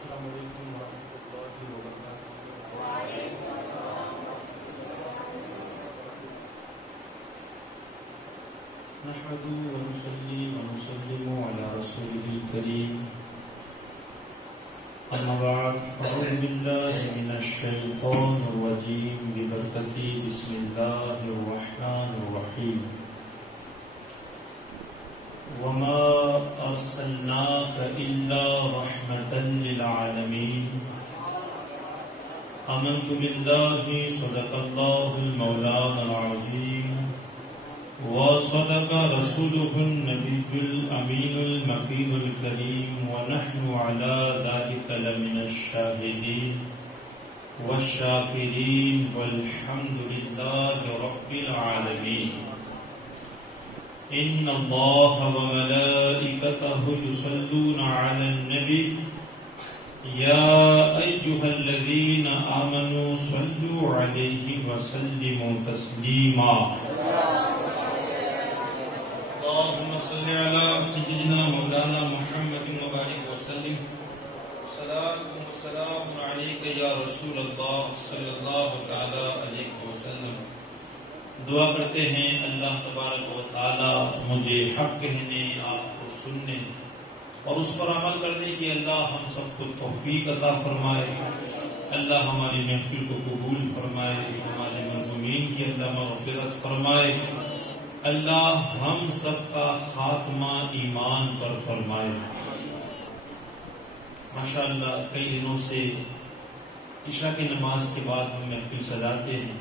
السلام علیکم ورحمۃ اللہ وبرکاتہ۔ وعلیکم السلام نحمده ونصلي ونسلم على رسوله الكريم، أما بعد فأعوذ بالله من الشيطان الرجيم ببركة بسم الله الرحمن الرحيم. وما أرسلناك إلا رحمة للعالمين. آمنت بالله صدق الله المولانا العظيم وصدق رسوله النبي الأمين المكين الكريم، ونحن على ذلك لمن الشاهدين والشاكرين والحمد لله رب العالمين. إن الله وملائكته يصلون على النبي يا أيها الذين آمنوا صلوا عليه وسلموا تسليما. اللهم صل على سيدنا مولانا محمد وبارك وسلم. صلاة وسلام عليك يا رسول الله صلی اللہ تعالی علیہ وسلم. دعا کرتے ہیں اللہ تبارک و تعالی مجھے حق کہنے، آپ کو سننے اور اس پر عمل کرنے کی اللہ ہم سب کو توفیق عطا فرمائے. اللہ ہماری محفل کو قبول فرمائے، ہمارے مرحومین کی اللہ مغفرت فرمائے. اللہ ہم سب کا خاتمہ ایمان پر فرمائے. ماشاءاللہ کئی دنوں سے عشاء کی نماز کے بعد ہم محفل سجاتے ہیں.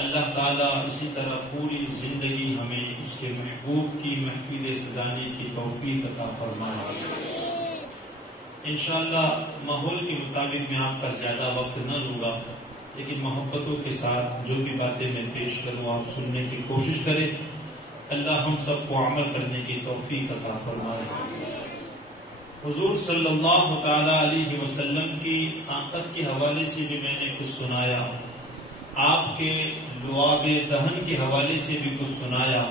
اللہ تعالیٰ اسی طرح پوری زندگی ہمیں اس کے محبوب کی محفل سجانے کی توفیق عطا فرمائے. انشاءاللہ ماحول کے مطابق میں آپ کا زیادہ وقت نہ لوں گا، لیکن محبتوں کے ساتھ جو بھی باتیں میں پیش کروں آپ سننے کی کوشش کریں. اللہ ہم سب کو عمل کرنے کی توفیق عطا فرمائے. حضور صلی اللہ تعالی علیہ وسلم کی آقت کے حوالے سے بھی میں نے کچھ سنایا، آپ کے لعاب دہن کے حوالے سے بھی کچھ سنایا.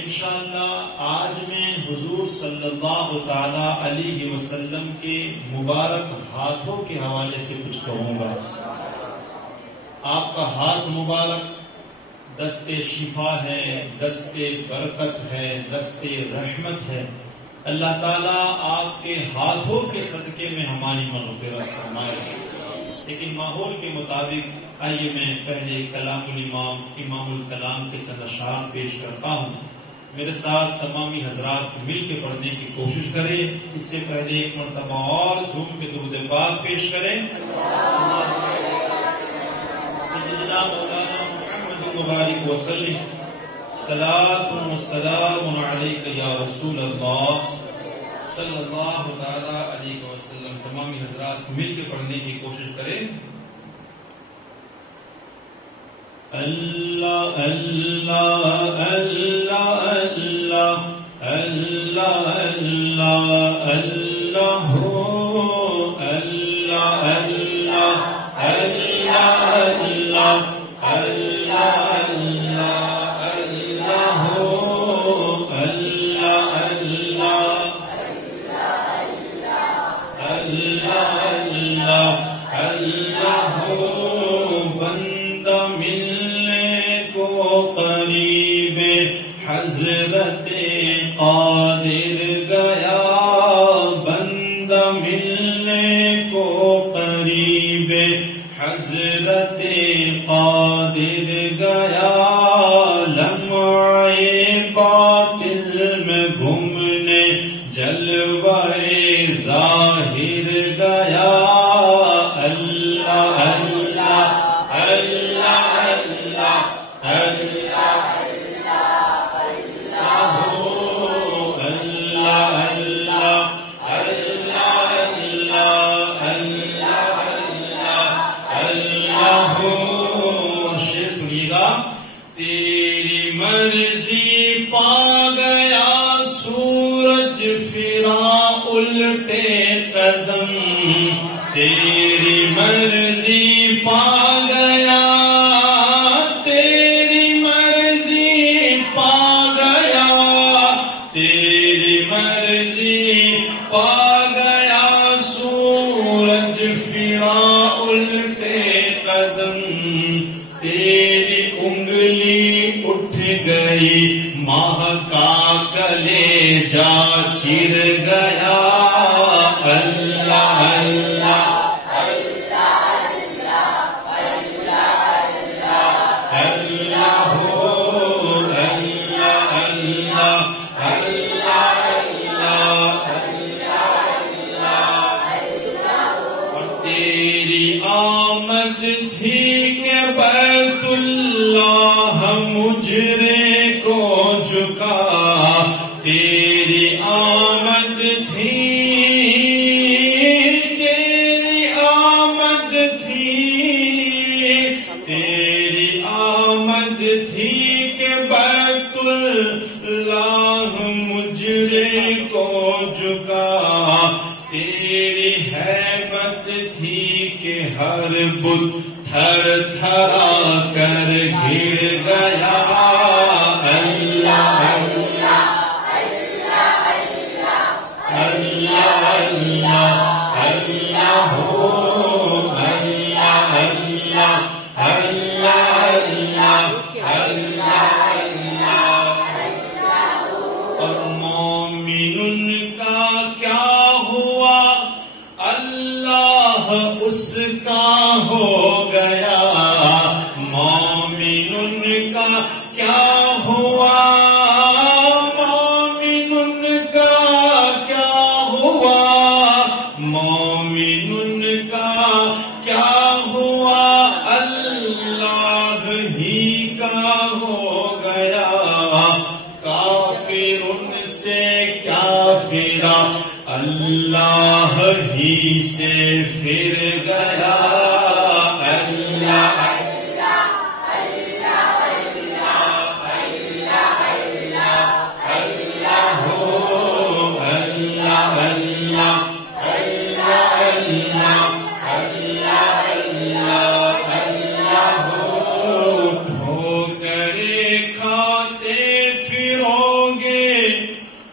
انشاءاللہ آج میں حضور صلی اللہ تعالی علیہ وسلم کے مبارک ہاتھوں کے حوالے سے کچھ کہوں گا. آپ کا ہاتھ مبارک دست شفا ہے، دست برکت ہے، دست رحمت ہے. اللہ تعالیٰ آپ کے ہاتھوں کے صدقے میں ہماری مغفرت فرمائے. لیکن ماحول کے مطابق آئیے میں پہلے کلام الامام امام الکلام کے چند اشعار پیش کرتا ہوں. میرے ساتھ تمامی حضرات مل کے پڑھنے کی کوشش کریں. اس سے پہلے ایک مرتبہ اور جھوم کے درود پاک پیش کریں. سیدنا مولانا محمد مبارک وسلم. صلاۃ والسلام علیک یا رسول اللہ صلی اللہ تعالی علیہ وسلم. تمامی حضرات مل کے پڑھنے کی کوشش کریں. اللہ اللہ اللہ اللہ اللہ اللہ اللہ اللہ اللہ اللہ حضرت قادر گیا، بندہ ملنے کو قریب حضرت قادر گیا، لمعے باطل میں گھومنے جلوہ ظاہر گیا. اللہ اللہ اللہ اللہ تیری مرضی پا گیا سورج پھرا الٹے قدم، تیری مرضی پا گیا، تیری مرضی پا گیا، تیری مرضی پا گیا سورج ماہ کا کلیجہ چر گیا اللہ اللہ تیری آمد تھی تیری آمد تھی تیری آمد تھی کہ بیت اللہ مجرے کو جھکا تیری ہیبت تھی کہ ہر بت تھر تھرا کر گر گیا اللہ اور مومن کا کیا ہوا اللہ اس کا ہو گیا مومن کا کیا ہوا مومن کا کیا ہوا اللہ ہی کا ہو گیا کافر ان سے کیا پھرا اللہ ہی سے پھر گیا اللہ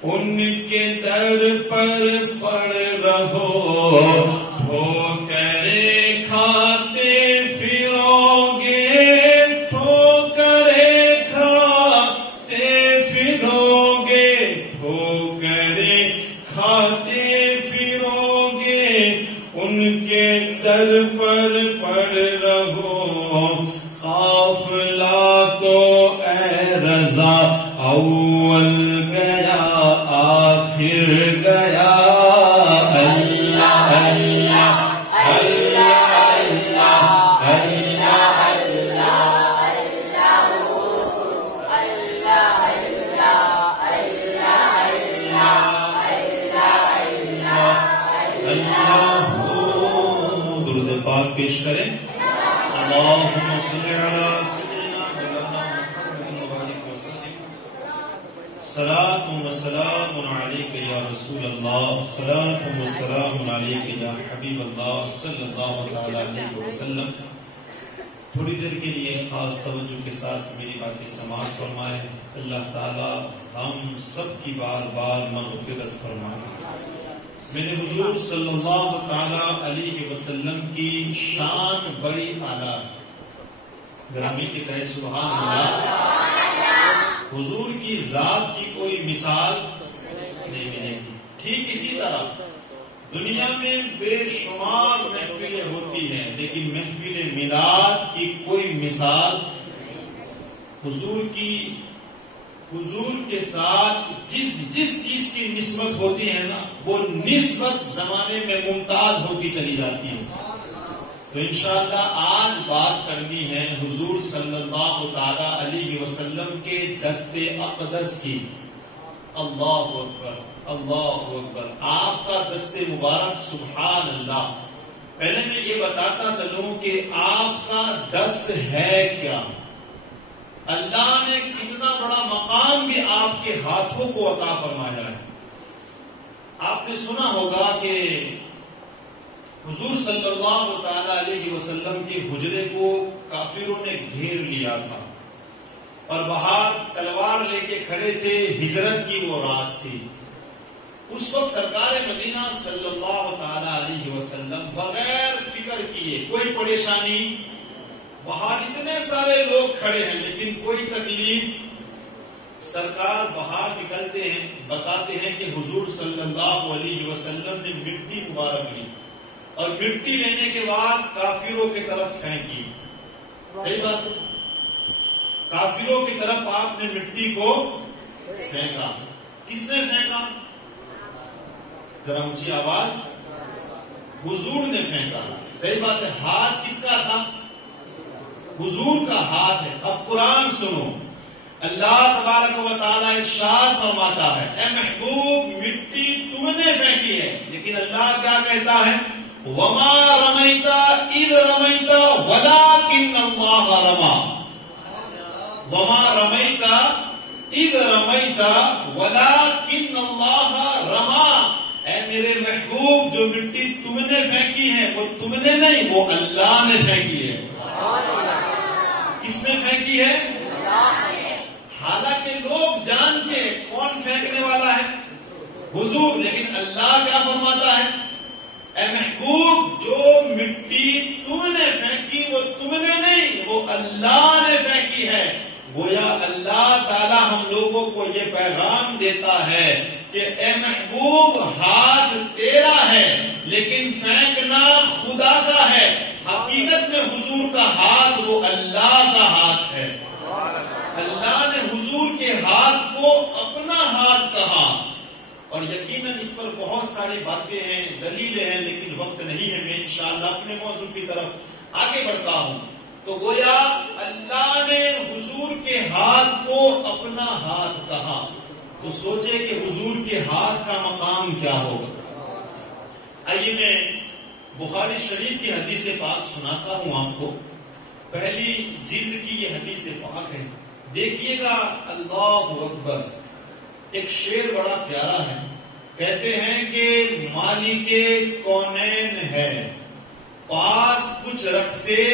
ان کے در پر پڑ رہو ٹھوکریں کھاتے پھرو گے ٹھوکریں کھاتے پھرو گے ٹھوکریں کھاتے پھرو گے ان کے در پر پڑ رہو قافلہ تو اے رضا اول گیا آخر گیا اللہ اللہ درود پاک پیش کریں اللہم صلی علی سیدنا مولانا محمد وبارک وسلم صلاۃ و سلام علیک یا رسول اللہ صلاۃ و سلام علیک یا حبیب اللہ صلی اللہ تعالی علیہ وسلم تھوڑی دیر کے لیے خاص توجہ کے ساتھ میری باتیں سماعت فرمائے اللہ تعالی ہم سب کی بار بار مغفرت فرمائے میرے حضور صلی اللہ تعالی علیہ وسلم کی شان بڑی اعلیٰ گرامی کے کہے سبحان اللہ حضور کی ذات کی کوئی مثال نہیں ملے گی ٹھیک اسی طرح دنیا میں بے شمار محفلیں ہوتی ہیں لیکن محفل میلاد کی کوئی مثال حضور کے ساتھ جس چیز کی نسبت ہوتی ہے نا وہ نسبت زمانے میں ممتاز ہوتی چلی جاتی ہے تو انشاءاللہ آج بات کرنی ہے حضور صلی اللہ تعالی علیہ وسلم کے دست اقدس کی اللہ اکبر اللہ اکبر آپ کا دست مبارک سبحان اللہ پہلے میں یہ بتاتا چلوں کہ آپ کا دست ہے کیا اللہ نے کتنا بڑا مقام بھی آپ کے ہاتھوں کو عطا فرمایا ہے آپ نے سنا ہوگا کہ حضور صلی اللہ تعالی علیہ وسلم کے حجرے کو کافروں نے گھیر لیا تھا اور باہر تلوار لے کے کھڑے تھے ہجرت کی وہ رات تھی اس وقت سرکار مدینہ صلی اللہ تعالی علیہ وسلم بغیر فکر کیے کوئی پریشانی باہر اتنے سارے لوگ کھڑے ہیں لیکن کوئی تکلیف سرکار باہر نکلتے ہیں، بتاتے ہیں کہ حضور صلی اللہ علیہ وسلم نے مٹی مبارک لی اور مٹی لینے کے بعد کافروں کی طرف پھینکی. صحیح بات ہے، کافروں کی طرف آپ نے مٹی کو پھینکا. کس نے پھینکا؟ ذرا اونچی آواز. حضور نے پھینکا. صحیح بات ہے. ہاتھ کس کا تھا؟ حضور کا ہاتھ ہے. اب قرآن سنو، اللہ تبارک و تعالیٰ ارشاد فرماتا ہے اے محبوب مٹی تم نے پھینکی ہے، لیکن اللہ کیا کہتا ہے؟ وما رمیت اذ رمیت ولکن اللہ رما. وما رمیت اذ رمیت ولکن اللہ رما. اے میرے محبوب جو مٹی تم نے پھینکی ہے وہ تم نے نہیں، وہ اللہ نے پھینکی ہے. کس نے پھینکی ہے؟ حالانکہ لوگ جانتے کون پھینکنے والا ہے؟ حضور. لیکن اللہ کیا فرماتا ہے؟ اے محبوب جو مٹی تم نے پھینکی وہ تم نے نہیں، وہ اللہ نے پھینکی ہے. گویا اللہ تعالی ہم لوگوں کو یہ پیغام دیتا ہے کہ اے محبوب ہاتھ تیرا ہے لیکن پھینکنا خدا کا ہے. حقیقت میں حضور کا ہاتھ وہ اللہ کا ہاتھ ہے. اللہ نے حضور کے ہاتھ کو اپنا ہاتھ کہا. اور یقیناً اس پر بہت ساری باتیں ہیں، دلیلیں ہیں، لیکن وقت نہیں ہے. میں انشاءاللہ اپنے موضوع کی طرف آگے بڑھتا ہوں. تو گویا اللہ نے حضور کے ہاتھ کو اپنا ہاتھ کہا. تو سوچے کہ حضور کے ہاتھ کا مقام کیا ہوگا. آئیے میں بخاری شریف کی حدیث پاک سناتا ہوں آپ کو. پہلی جلد کی یہ حدیث پاک ہے. دیکھیے گا اللہ اکبر. ایک شعر بڑا پیارا ہے. کہتے ہیں کہ مالک کونین ہے پاس کچھ رکھتے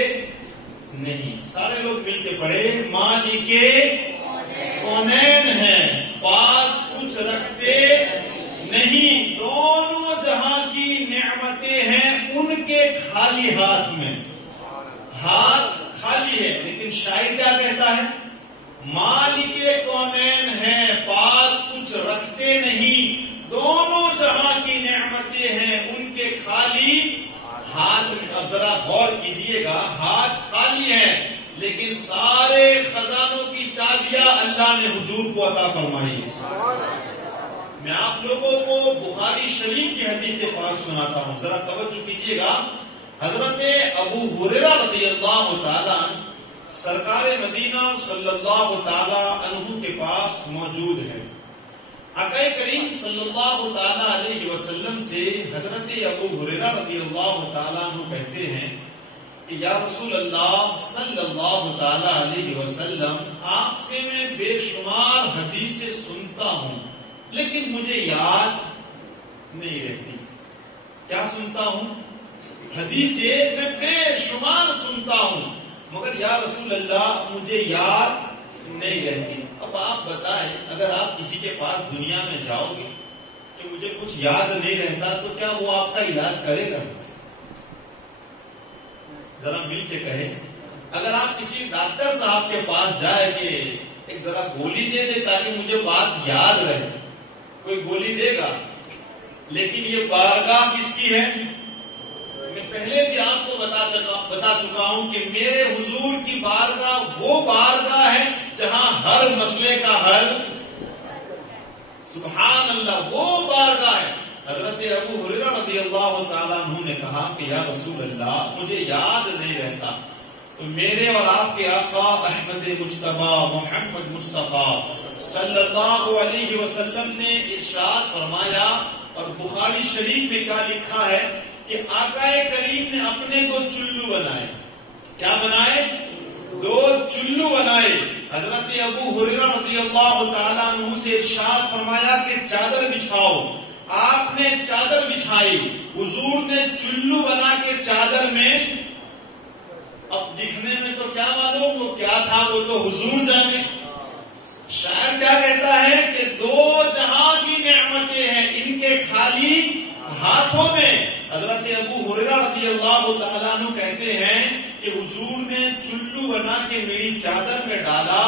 نہیں. سارے لوگ مل کے پڑھے. مالک کونین ہے پاس کچھ رکھتے نہیں، دونوں جہاں کی نعمتیں ہیں ان کے خالی ہاتھ میں. ہاتھ خالی ہے لیکن شاعر کیا کہتا ہے؟ مالک کونین ہے پاس کچھ رکھتے نہیں، دونوں جہاں کی نعمتیں ہیں ان کے خالی ہاتھ میں. اب ذرا غور کیجئے گا، ہاتھ خالی ہے لیکن سارے خزانوں کی چابیاں اللہ نے حضور کو عطا فرمائی. میں آپ لوگوں کو بخاری شریف کی حدیث پاک سناتا ہوں، ذرا توجہ کیجئے گا. حضرت ابو ہریرہ رضی اللہ تعالیٰ سرکار مدینہ صلی اللہ تعالی عنہ کے پاس موجود ہے. آقا کریم صلی اللہ تعالی علیہ وسلم سے حضرت ابو ہریرہ رضی اللہ تعالیٰ عنہ کہتے ہیں کہ یا رسول اللہ صلی اللہ تعالی علیہ وسلم آپ سے میں بے شمار حدیثیں سنتا ہوں لیکن مجھے یاد نہیں رہتی. کیا سنتا ہوں؟ حدیثیں میں بے شمار سنتا ہوں مگر یا رسول اللہ مجھے یاد نہیں رہتی. اب آپ بتائیں اگر آپ کسی کے پاس دنیا میں جاؤ گے کہ مجھے کچھ یاد نہیں رہتا تو کیا وہ آپ کا علاج کرے گا؟ ذرا مل کے کہیں. اگر آپ کسی ڈاکٹر صاحب کے پاس جائے کہ ایک ذرا گولی دے دے تاکہ مجھے بات یاد رہے، کوئی گولی دے گا. لیکن یہ بارگاہ کس کی ہے؟ میں پہلے بھی آپ کو بتا چکا ہوں کہ میرے حضور کی بارگاہ وہ بارگاہ ہے جہاں ہر مسئلے کا حل. سبحان اللہ، وہ بارگاہ ہے. حضرت ابو ہریرہ رضی اللہ تعالیٰ عنہ نے کہا کہ یا رسول اللہ مجھے یاد نہیں رہتا. تو میرے اور آپ کے آقا احمد مجتبی محمد مصطفیٰ صلی اللہ علیہ وسلم نے ارشاد فرمایا، اور بخاری شریف میں کیا لکھا ہے کہ آقا کریم نے اپنے 2 چلو بنائے. کیا بنائے؟ 2 چلو بنائے. حضرت ابو ہریرہ رضی اللہ تعالیٰ عنہ سے ارشاد فرمایا کہ چادر بچھاؤ. آپ نے چادر بچھائی، حضور نے چلو بنا کے چادر میں. اب دکھنے میں تو کیا معلوم وہ کیا تھا، وہ تو حضور جانے. شاعر کیا کہتا ہے کہ 2 جہاں کی نعمتیں ہیں ان کے خالی ہاتھوں میں. حضرت ابو ہریرہ رضی اللہ تعالیٰ عنہ کہتے ہیں کہ حضور نے چلو بنا کے میری چادر میں ڈالا،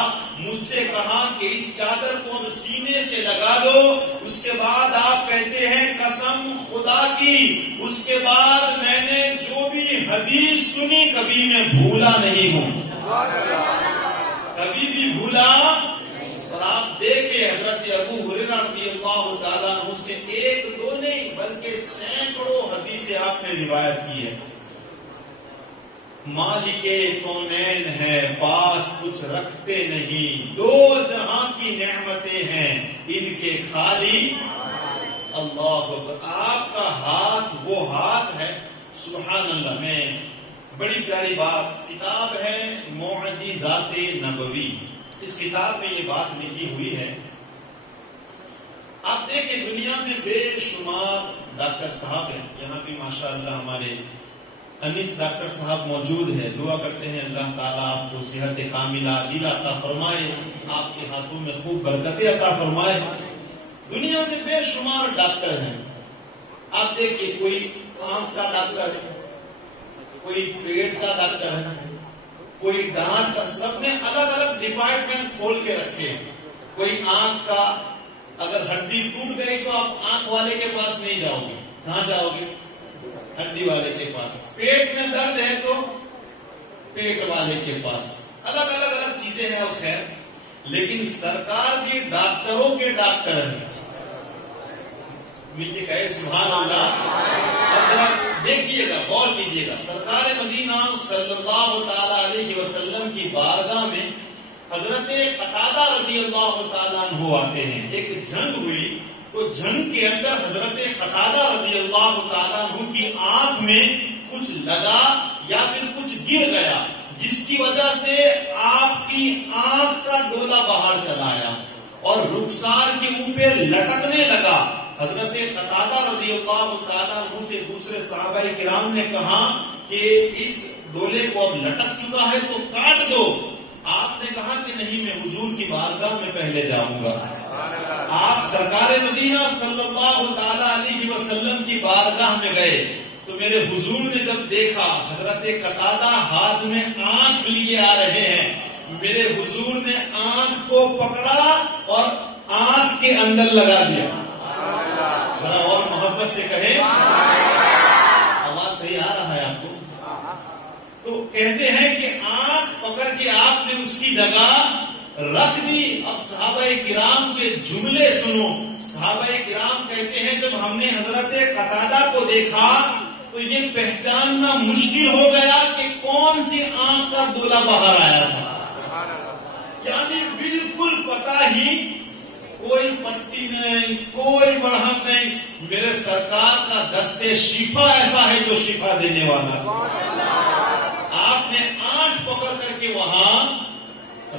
اس سے کہا کہ اس چادر کو اب سینے سے لگا لو. اس کے بعد آپ کہتے ہیں قسم خدا کی اس کے بعد میں نے جو بھی حدیث سنی کبھی میں بھولا نہیں ہوں, کبھی بھی بھولا. اور آپ دیکھیں حضرت ابو ہریرہ رضی اللہ تعالیٰ عنہ سے ایک دو نہیں بلکہ سینکڑوں حدیثیں آپ نے روایت کی ہے. مالک کونین ہے پاس کچھ رکھتے نہیں, دو جہاں کی نعمتیں ہیں ان کے خالی اللہ اکبر. آپ کا ہاتھ وہ ہاتھ ہے سبحان اللہ. میں بڑی پیاری بات کتاب ہے معجزات نبوی, اس کتاب میں یہ بات لکھی ہوئی ہے. آپ دیکھیں دنیا میں بے شمار ڈاکٹر صاحب ہیں, یہاں بھی ماشاءاللہ ہمارے انیس ڈاکٹر صاحب موجود ہیں. دعا کرتے ہیں اللہ تعالیٰ آپ کو صحت کاملہ عاجلہ عطا فرمائے, آپ کے ہاتھوں میں خوب برکتیں عطا فرمائے. دنیا میں بے شمار ڈاکٹر ہیں. آپ دیکھیے کوئی آنکھ کا ڈاکٹر ہے, کوئی پیٹ کا ڈاکٹر ہے, کوئی دانت کا, سب نے الگ الگ ڈپارٹمنٹ کھول کے رکھے ہیں. کوئی آنکھ کا اگر ہڈی ٹوٹ گئی تو آپ آنکھ والے کے پاس نہیں جاؤ گے, کہاں جاؤ گے؟ ہڈی والے کے پاس. پیٹ میں درد ہے تو پیٹ والے کے پاس. الگ الگ چیزیں ہیں اس خیر, لیکن سرکار بھی ڈاکٹروں کے ڈاکٹر ہیں. مل کے کہے سبحان اللہ. اب دیکھیے گا, غور کیجیے گا, سرکار مدینہ صلی اللہ تعالی علیہ وسلم کی بارگاہ میں حضرت قتادہ رضی اللہ تعالیٰ عنہ آتے ہیں. ایک جنگ ہوئی تو جنگ کے اندر حضرت قتادہ رضی اللہ تعالیٰ عنہ کی آنکھ میں کچھ لگا یا پھر کچھ گر گیا, جس کی وجہ سے آپ کی آنکھ کا ڈولا باہر چلا آیا اور رخسار کے اوپر لٹکنے لگا. حضرت قتادہ رضی اللہ تعالیٰ عنہ سے دوسرے صحابہ کرام نے کہا کہ اس ڈولے کو اب لٹک چکا ہے تو کاٹ دو. آپ نے کہا کہ نہیں, میں حضور کی بارگاہ میں پہلے جاؤں گا. آپ سرکار مدینہ صلی اللہ تعالی علیہ وسلم کی بارگاہ میں گئے تو میرے حضور نے جب دیکھا حضرت قتادہ ہاتھ میں آنکھ لیے آ رہے ہیں, میرے حضور نے آنکھ کو پکڑا اور آنکھ کے اندر لگا دیا. ذرا اور محبت سے کہیں, آواز صحیح آ رہا ہے آپ کو؟ تو کہتے ہیں کہ آنکھ پکڑ کے آپ نے اس کی جگہ رکھ دی. اب صحابہ کرام کے جملے سنو. صحابہ کرام کہتے ہیں جب ہم نے حضرت قتادہ کو دیکھا تو یہ پہچاننا مشکل ہو گیا کہ کون سی آنکھ کا دولا باہر آیا تھا. یعنی بالکل پتہ ہی, کوئی پٹی نہیں, کوئی مرہم نہیں. میرے سرکار کا دستے شفا ایسا ہے جو شفا دینے والا. آپ نے آنکھ پکڑ کر کے وہاں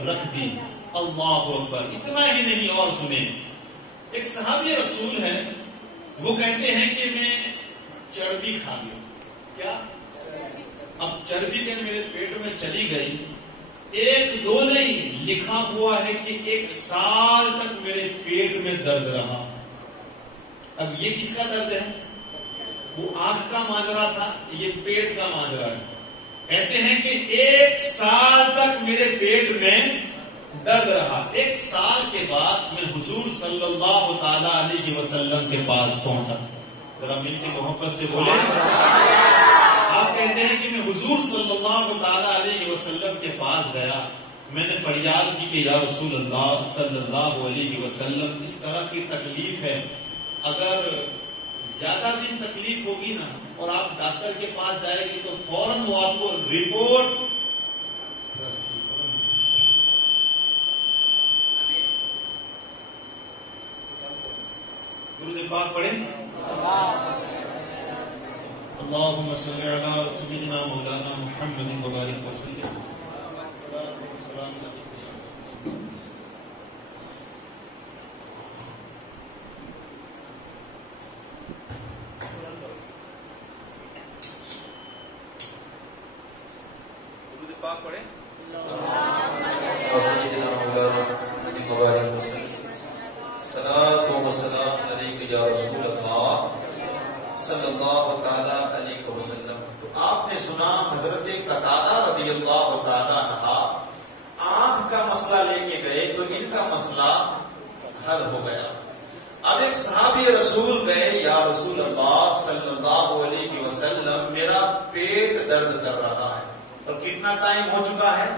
رکھ دی. اللہ اکبر. اتنا ہی نہیں, اور سنیں, ایک صحابی رسول ہے, وہ کہتے ہیں کہ میں چربی کھا لوں. کیا؟ اب چربی کہ میرے پیٹ میں چلی گئی, ایک دو نہیں, لکھا ہوا ہے کہ 1 سال تک میرے پیٹ میں درد رہا. اب یہ کس کا درد ہے؟ وہ آنکھ کا ماجرا تھا, یہ پیٹ کا ماجرا ہے. کہتے ہیں کہ 1 سال تک میرے پیٹ میں درد رہا. 1 سال کے بعد میں حضور صلی اللہ تعالی علیہ وسلم کے پاس پہنچا. ذرا مل کے محبت سے بولے. آپ کہتے ہیں کہ میں حضور صلی اللہ تعالی علیہ وسلم کے پاس گیا. میں نے فریاد کی کہ یا رسول اللہ صلی اللہ علیہ وسلم, اس طرح کی تکلیف ہے, اگر زیادہ دن تکلیف ہوگی نا اور آپ ڈاکٹر کے پاس جائے گی تو فوراً وہ آپ کو رپورٹ. درود پاک پڑھیں. اللهم صل على سيدنا مولانا محمد وبارك وسلم. درود پاک پڑھیں. سيدنا مولانا محمد وبارك وسلم. صلاة و سلام علیک یا رسول اللہ صلی اللہ تعالی علیہ وسلم. تو آپ نے سنا حضرت قتادہ رضی اللہ تعالی عنہ آنکھ آنکھ کا مسئلہ لے کے گئے تو ان کا مسئلہ حل ہو گیا. اب ایک صحابی رسول گئے, یا رسول اللہ صلی اللہ علیہ وسلم میرا پیٹ درد کر رہا ہے. اور کتنا ٹائم ہو چکا ہے؟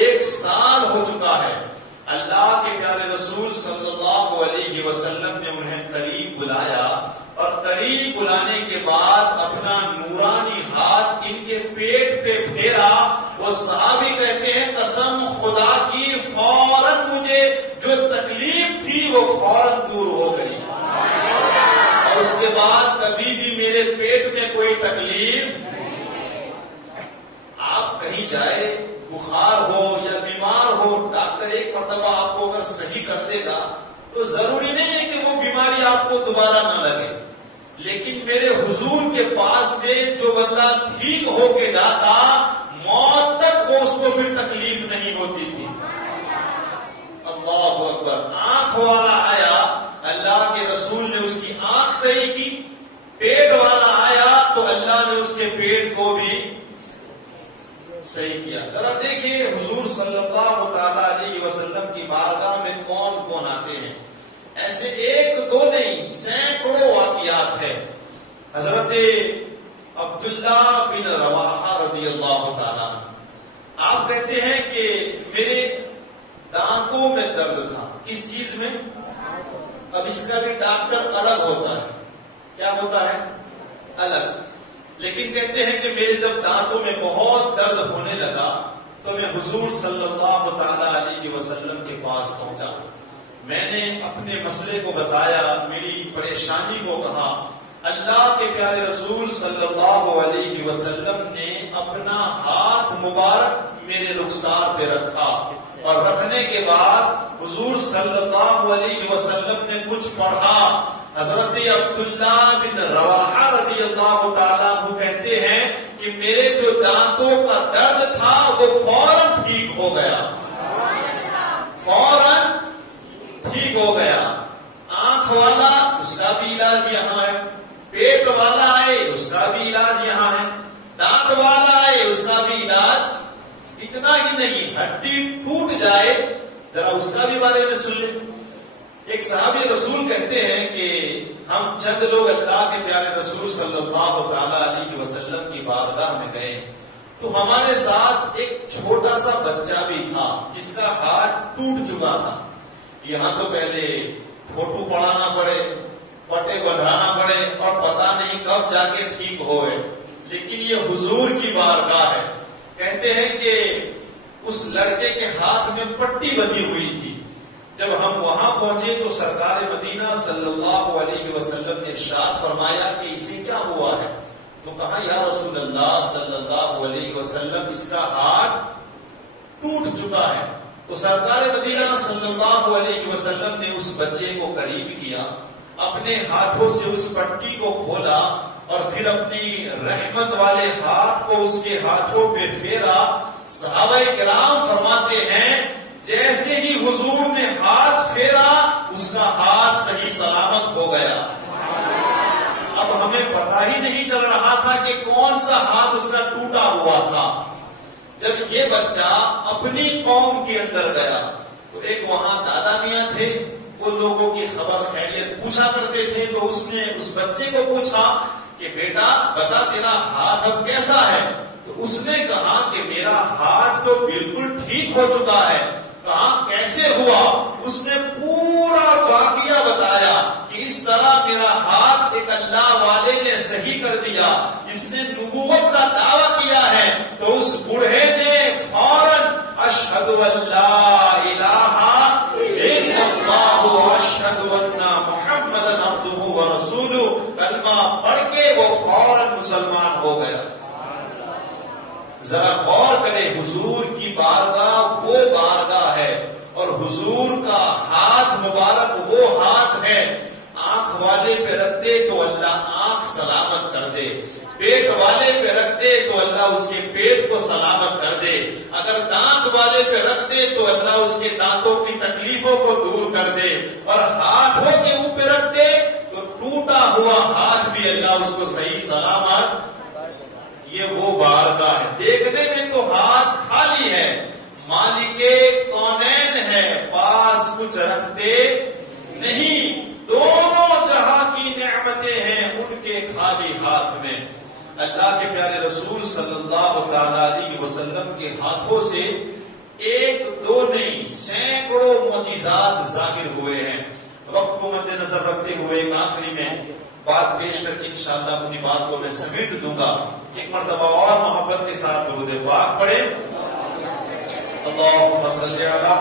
1 سال ہو چکا ہے. اللہ کے پیارے رسول صلی اللہ علیہ وسلم نے انہیں قریب بلایا, اور قریب بلانے کے بعد اپنا نورانی ہاتھ ان کے پیٹ پہ پھیرا. وہ صحابی کہتے ہیں قسم خدا کی فوراً مجھے جو تکلیف تھی وہ فوراً دور ہو گئی, اور اس کے بعد کبھی بھی میرے پیٹ میں کوئی تکلیف. آپ کہیں جائے, بخار ہو یا بیمار ہو, ڈاکٹر ایک مرتبہ آپ کو اگر صحیح کر دے گا تو ضروری نہیں ہے کہ وہ بیماری آپ کو دوبارہ نہ لگے. لیکن میرے حضور کے پاس سے جو بندہ ٹھیک ہو کے جاتا, موت تک وہ اس کو پھر تکلیف نہیں ہوتی تھی. اللہ اکبر. آنکھ والا آیا, اللہ کے رسول نے اس کی آنکھ صحیح کی. پیٹ والا آیا تو اللہ نے اس کے پیٹ کو بھی صحیح کیا. ذرا دیکھیے حضور صلی اللہ تعالی علیہ وسلم کی بارگاہ میں کون کون آتے ہیں. ایسے 1 2 نہیں, سینکڑوں واقعات ہیں. حضرت عبداللہ بن رواحہ رضی اللہ تعالیٰ, آپ کہتے ہیں کہ میرے دانتوں میں درد تھا. کس چیز میں؟ اب اس کا بھی ڈاکٹر الگ ہوتا ہے. کیا ہوتا ہے؟ الگ. لیکن کہتے ہیں کہ میرے جب دانتوں میں بہت درد ہونے لگا تو میں حضور صلی اللہ تعالی علیہ وسلم کے پاس پہنچا. میں نے اپنے مسئلے کو بتایا, میری پریشانی کو کہا. اللہ کے پیارے رسول صلی اللہ علیہ وسلم نے اپنا ہاتھ مبارک میرے رخسار پہ رکھا, اور رکھنے کے بعد حضور صلی اللہ علیہ وسلم نے کچھ پڑھا. حضرت عبداللہ بن رواحہ رضی اللہ تعالیٰ عنہ کہتے ہیں کہ میرے جو دانتوں کا درد تھا وہ فوراً ٹھیک ہو گیا. فوراً ٹھیک ہو گیا. آنکھ والا, اس کا بھی علاج یہاں ہے. پیٹ والا آئے, اس کا بھی علاج یہاں ہے. دانت والا آئے, اس کا بھی علاج. اتنا ہی نہیں, ہڈی ٹوٹ جائے ذرا اس کا بھی بارے میں سن لیں. ایک صحابی رسول کہتے ہیں کہ ہم چند لوگ اللہ کے پیارے رسول صلی اللہ تعالی علیہ وسلم کی بارگاہ میں گئے تو ہمارے ساتھ ایک چھوٹا سا بچہ بھی تھا جس کا ہاتھ ٹوٹ چکا تھا. یہاں تو پہلے فوٹو پڑھانا پڑے, پٹے بندھانا پڑے, اور پتہ نہیں کب جا کے ٹھیک ہوئے. لیکن یہ حضور کی بارگاہ ہے. کہتے ہیں کہ اس لڑکے کے ہاتھ میں پٹی بندھی ہوئی تھی. جب ہم وہاں پہنچے تو سرکار مدینہ صلی اللہ علیہ وسلم نے ارشاد فرمایا کہ اسے کیا ہوا ہے. تو کہا یا رسول اللہ صلی اللہ علیہ وسلم اس کا ہاتھ ٹوٹ چکا ہے. تو سرکار مدینہ صلی اللہ علیہ وسلم نے اس بچے کو قریب کیا, اپنے ہاتھوں سے اس پٹی کو کھولا, اور پھر اپنی رحمت والے ہاتھ کو اس کے ہاتھوں پہ پھیرا. صحابہ کرام فرماتے ہیں جیسے ہی حضور نے ہاتھ پھیرا اس کا ہاتھ صحیح سلامت ہو گیا. اب ہمیں پتہ ہی نہیں چل رہا تھا کہ کون سا ہاتھ اس کا ٹوٹا ہوا تھا. جب یہ بچہ اپنی قوم کے اندر گیا تو ایک وہاں دادا میاں تھے, وہ لوگوں کی خبر خیریت پوچھا کرتے تھے. تو اس نے اس بچے کو پوچھا کہ بیٹا بتا تیرا ہاتھ اب کیسا ہے. تو اس نے کہا کہ میرا ہاتھ تو بالکل ٹھیک ہو چکا ہے. کہا کیسے ہوا؟ اس نے پورا واقعہ بتایا کہ اس طرح میرا ہاتھ ایک اللہ والے نے صحیح کر دیا جس نے نبوت کا دعویٰ کیا ہے. تو اس بوڑھے نے فوراً اشہد ان لا الہ الا اللہ واشہد ان محمدا عبدہ ورسولہ کلمہ پڑھ کے وہ فوراً مسلمان ہو گیا. ذرا غور کرے, حضور کی بارگاہ وہ بارگاہ ہے, اور حضور کا ہاتھ مبارک وہ ہاتھ ہے. آنکھ والے پہ رکھ دے تو اللہ آنکھ سلامت کر دے, پیٹ والے پہ رکھ دے تو اللہ اس کے پیٹ کو سلامت کر دے, اگر دانت والے پہ رکھ دے تو اللہ اس کے دانتوں کی تکلیفوں کو دور کر دے, اور ہاتھوں کے اوپر رکھ دے تو ٹوٹا ہوا ہاتھ بھی اللہ اس کو صحیح سلامت. یہ وہ بارگاہ ہے. دیکھنے میں تو ہاتھ خالی ہے, مالک کونین ہے، پاس کچھ رکھتے نہیں، دونوں جہاں کی نعمتیں ہیں ان کے خالی ہاتھ میں۔ اللہ کے پیارے رسول صلی اللہ تعالی علیہ وسلم کے ہاتھوں سے ایک دو نہیں سینکڑوں معجزات ظاہر ہوئے ہیں۔ وقت کو مد نظر رکھتے ہوئے ایک آخری میں بات پیش کر کے انشاءاللہ اپنی بات کو میں سمیٹ دوں گا۔ ایک مرتبہ اور محبت کے ساتھ درود پاک پڑھیں۔ اللہم صلی علی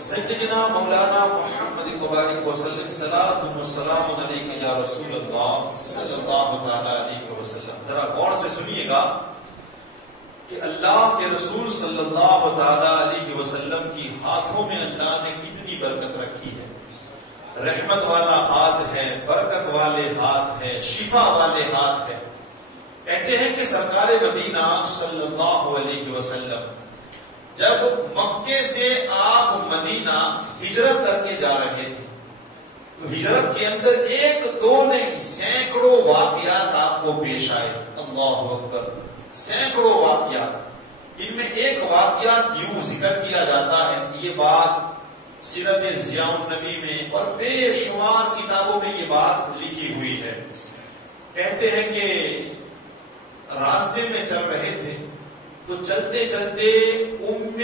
سیدنا مولانا محمد مبارک وسلم، صلاۃ و سلام علیک یا رسول اللہ صلی اللہ تعالی علیہ وسلم۔ ذرا غور سے سنیے گا کہ اللہ کے رسول صلی اللہ تعالی علیہ وسلم کی ہاتھوں میں اللہ نے کتنی برکت رکھی ہے۔ رحمت والا ہاتھ ہے، برکت والے ہاتھ ہے، شفا والے ہاتھ ہے۔ کہتے ہیں کہ سرکار مدینہ صلی اللہ علیہ وسلم جب مکے سے آپ مدینہ ہجرت کر کے جا رہے تھے تو ہجرت کے اندر ایک دو نہیں سینکڑوں واقعات آپ کو پیش آئے۔ اللہ اکبر، سینکڑوں واقعات۔ ان میں ایک واقعات یوں ذکر کیا جاتا ہے، یہ بات سیرت ضیاء النبی میں اور بے شمار کتابوں میں یہ بات لکھی ہوئی ہے۔ کہتے ہیں کہ راستے میں چل رہے تھے تو چلتے چلتے ام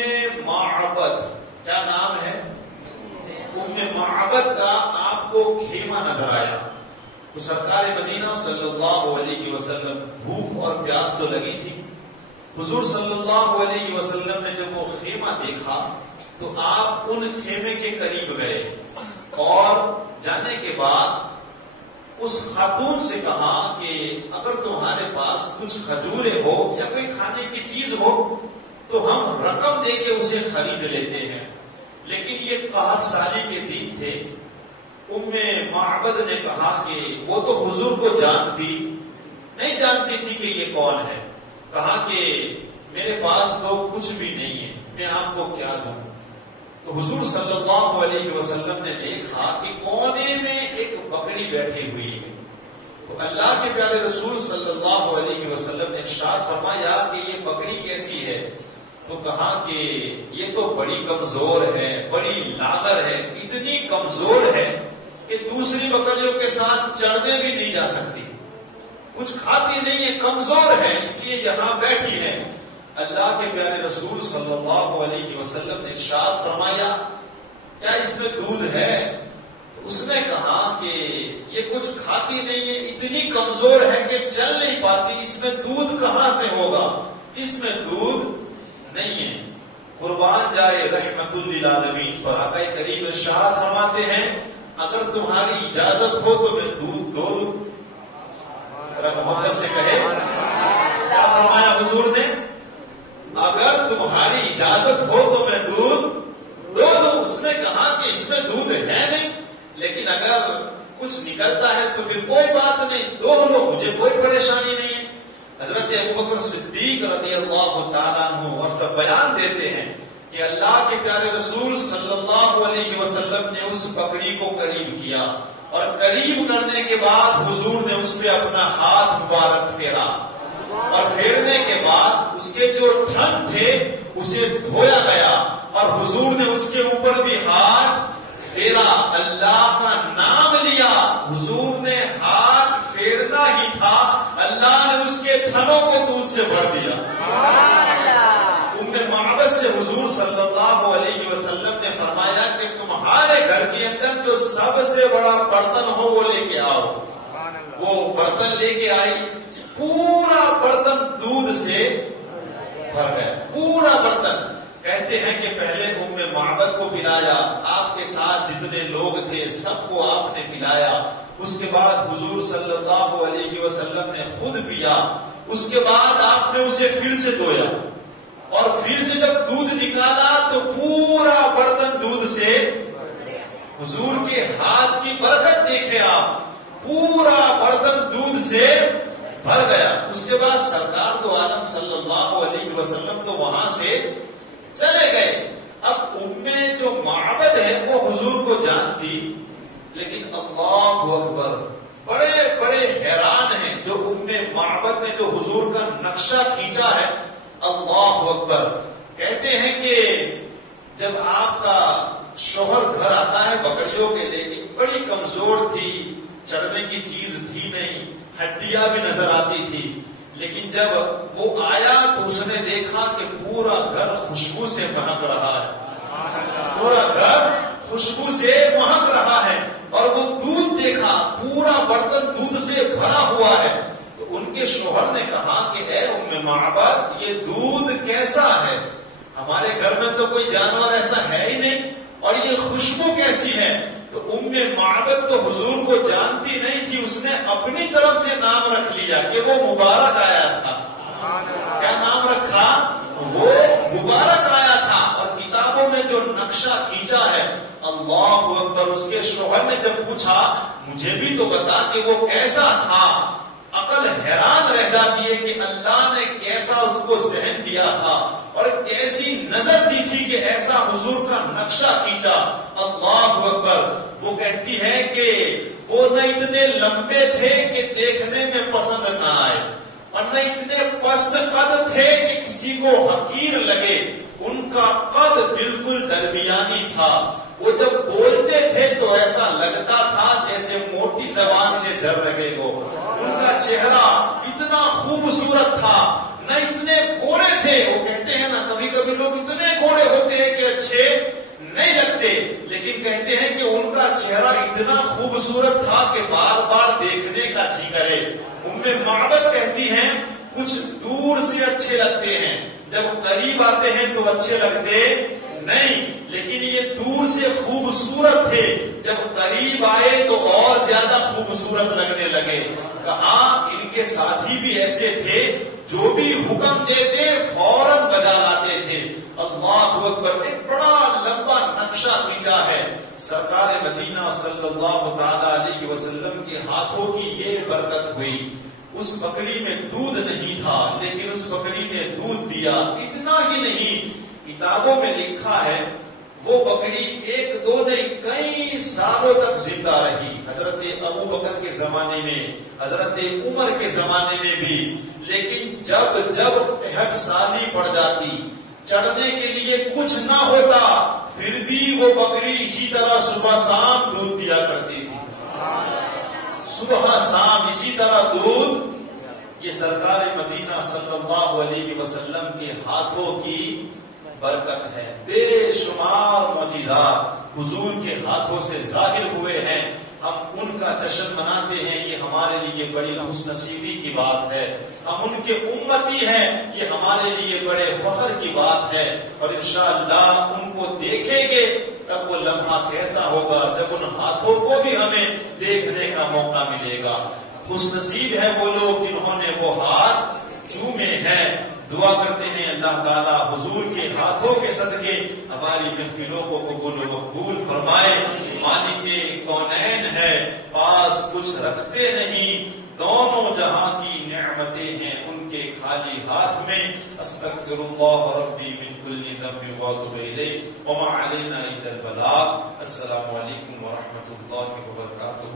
معبد، کیا نام ہے؟ ام معبد کا آپ کو خیمہ نظر آیا تو سرکار مدینہ صلی اللہ علیہ وسلم، بھوک اور پیاس تو لگی تھی، حضور صلی اللہ علیہ وسلم نے جب وہ خیمہ دیکھا تو آپ ان خیمے کے قریب گئے اور جانے کے بعد اس خاتون سے کہا کہ اگر تمہارے پاس کچھ کھجوریں ہو یا کوئی کھانے کی چیز ہو تو ہم رقم دے کے اسے خرید لیتے ہیں۔ لیکن یہ قحط سالی کے دن تھے۔ ام معبد نے کہا کہ وہ تو حضور کو جانتی نہیں جانتی تھی کہ یہ کون ہے۔ کہا کہ میرے پاس تو کچھ بھی نہیں ہے، میں آپ کو کیا دوں؟ تو حضور صلی اللہ علیہ وسلم نے دیکھا کہ کونے میں ایک بکری بیٹھی ہوئی ہے۔ تو اللہ کے پیارے رسول صلی اللہ علیہ وسلم نے ارشاد فرمایا کہ یہ بکری کیسی ہے؟ تو کہا کہ یہ تو بڑی کمزور ہے، بڑی لاغر ہے، اتنی کمزور ہے کہ دوسری بکریوں کے ساتھ چڑھنے بھی نہیں جا سکتی، کچھ کھاتی نہیں ہے، کمزور ہے، اس لیے یہاں بیٹھی ہے۔ اللہ کے پیارے رسول صلی اللہ علیہ وسلم نے ارشاد فرمایا کیا اس میں دودھ ہے؟ تو اس نے کہا کہ یہ کچھ کھاتی نہیں ہے، اتنی کمزور ہے کہ چل نہیں پاتی، اس میں دودھ کہاں سے ہوگا؟ اس میں دودھ نہیں ہے۔ قربان جائے رحمت للعالمین پر آقا کریم ارشاد فرماتے ہیں اگر تمہاری اجازت ہو تو میں دودھ دو دوں۔ محبت سے کہے کیا فرمایا حضور نے؟ اگر تمہاری اجازت ہو تو میں دودھ دو دوں۔ اس نے کہا کہ اس میں دودھ ہے نہیں، لیکن اگر کچھ نکلتا ہے تو پھر کوئی بات نہیں، دو لو، مجھے کوئی پریشانی نہیں ہے۔ حضرت ابوبکر صدیق رضی اللہ تعالیٰ عنہ اور سب بیان دیتے ہیں کہ اللہ کے پیارے رسول صلی اللہ علیہ وسلم نے اس بکری کو قریب کیا اور قریب کرنے کے بعد حضور نے اس پہ اپنا ہاتھ مبارک پھیرا اور پھیرنے کے بعد اس کے جو تھن تھے اسے دھویا گیا اور حضور نے اس کے اوپر بھی ہاتھ پھیرا، اللہ کا نام لیا۔ حضور نے ہاتھ پھیرنا ہی تھا، اللہ نے اس کے تھنوں کو دودھ سے بھر دیا۔ ام معبد سے حضور صلی اللہ علیہ وسلم نے فرمایا کہ تمہارے گھر کے اندر جو سب سے بڑا برتن ہو وہ لے کے آؤ۔ وہ برتن لے کے آئی، پورا برتن دودھ سے بھر گیا، پورا برتن۔ کہتے ہیں کہ پہلے ام معبد کو پلایا، آپ کے ساتھ جتنے لوگ تھے سب کو آپ نے پلایا، اس کے بعد حضور صلی اللہ علیہ وسلم نے خود پیا، اس کے بعد آپ نے اسے پھر سے دھویا اور پھر سے جب دودھ نکالا تو پورا برتن دودھ سے، حضور کے ہاتھ کی برکت دیکھیں آپ، پورا برتن دودھ سے بھر گیا۔ اس کے بعد سرکار دو عالم صلی اللہ علیہ وسلم تو وہاں سے چلے گئے۔ اب ام جو معبد ہے وہ حضور کو جانتی، لیکن اللہ اکبر بڑے بڑے حیران ہیں جو ام معبد نے جو حضور کا نقشہ کھینچا ہے۔ اللہ اکبر، کہتے ہیں کہ جب آپ کا شوہر گھر آتا ہے بکریوں کے لے کے، بڑی کمزور تھی، چڑھنے کی چیز تھی نہیں، ہڈیاں بھی نظر آتی تھی، لیکن جب وہ آیا تو اس نے دیکھا کہ پورا گھر خوشبو سے مہک رہا ہے، پورا گھر خوشبو سے مہک رہا ہے، اور وہ دودھ دیکھا پورا برتن دودھ سے بھرا ہوا ہے، تو ان کے شوہر نے کہا کہ اے ام معبد یہ دودھ کیسا ہے؟ ہمارے گھر میں تو کوئی جانور ایسا ہے ہی نہیں، اور یہ خوشبو کیسی ہے؟ تو ام معبد تو حضور کو جانتی نہیں تھی، اس نے اپنی طرف سے نام رکھ لیا کہ وہ مبارک آیا تھا۔ کیا نام رکھا؟ وہ مبارک آیا تھا۔ اور کتابوں میں جو نقشہ کھینچا ہے، اللہ اکبر، اس کے شوہر نے جب پوچھا مجھے بھی تو بتا کہ وہ کیسا تھا، عقل حیران رہ جاتی ہے کہ اللہ نے کیسا اس کو ذہن دیا تھا اور کیسی نظر دی تھی کہ ایسا حضور کا نقشہ کھینچا۔ اللہ اکبر۔ وہ کہتی ہے کہ وہ نہ اتنے لمبے تھے کہ دیکھنے میں پسند نہ آئے، اور نہ اتنے پست قد تھے کہ کسی کو حقیر لگے، ان کا قد بالکل درمیانی تھا۔ وہ جب بولتے تھے تو ایسا لگتا تھا جیسے موٹی زبان سے جھر رہے ہو۔ ان کا چہرہ اتنا خوبصورت تھا، نہ اتنے گورے تھے۔ وہ کہتے ہیں نا کبھی کبھی لوگ اتنے گورے ہوتے ہیں کہ اچھے نہیں لگتے، لیکن کہتے ہیں کہ ان کا چہرہ اتنا خوبصورت تھا کہ بار بار دیکھنے کا جی کرے۔ ام معبد کہتی ہیں کچھ دور سے اچھے لگتے ہیں، جب قریب آتے ہیں تو اچھے لگتے نہیں، لیکن یہ دور سے خوبصورت تھے، جب قریب آئے تو اور زیادہ خوبصورت لگنے لگے۔ کہا ان کے ساتھی بھی ایسے تھے، جو بھی حکم دیتے فوراً بجا لاتے تھے۔ اللہ اکبر۔ ایک بڑا لمبا نقشہ کھینچا ہے۔ سرکار مدینہ صلی اللہ تعالی علیہ وسلم کے ہاتھوں کی یہ برکت ہوئی۔ اس بکری میں دودھ نہیں تھا، لیکن اس بکری نے دودھ دیا۔ اتنا ہی نہیں، کتابوں میں لکھا ہے وہ بکری ایک دو نہیں کئی سالوں تک زندہ رہی۔ حضرت ابو بکر کے زمانے میں، حضرت عمر کے زمانے میں بھی، لیکن جب 61 سالی پڑ جاتی، چڑھنے کے لیے کچھ نہ ہوتا، پھر بھی وہ بکری اسی طرح صبح شام دودھ دیا کرتی تھی، صبح شام اسی طرح دودھ۔ یہ سرکار مدینہ صلی اللہ علیہ وسلم کے ہاتھوں کی برکت ہے۔ بے شمار معجزات حضور کے ہاتھوں سے ظاہر ہوئے ہیں، ہم ان کا جشن مناتے ہیں، یہ ہمارے لیے بڑی خوش نصیبی کی بات ہے۔ ہم ان کے امتی ہیں، یہ ہمارے لیے بڑے فخر کی بات ہے، اور انشاءاللہ ان کو دیکھیں گے تب وہ لمحہ کیسا ہوگا جب ان ہاتھوں کو بھی ہمیں دیکھنے کا موقع ملے گا۔ خوش نصیب ہے وہ لوگ جنہوں نے وہ ہاتھ چومے ہیں۔ دعا کرتے ہیں اللہ تعالیٰ حضور کے ہاتھوں کے صدقے ہماری محفلوں کو قبول و مقبول فرمائے۔ مالک کونین ہے، پاس کچھ رکھتے نہیں، دونوں جہاں کی نعمتیں ہیں ان کے خالی ہاتھ میں۔ استغفر اللہ ربی من کل ذنب واتوب الیہ وما علینا الا البلاغ۔ السلام علیکم ورحمۃ اللہ وبرکاتہ۔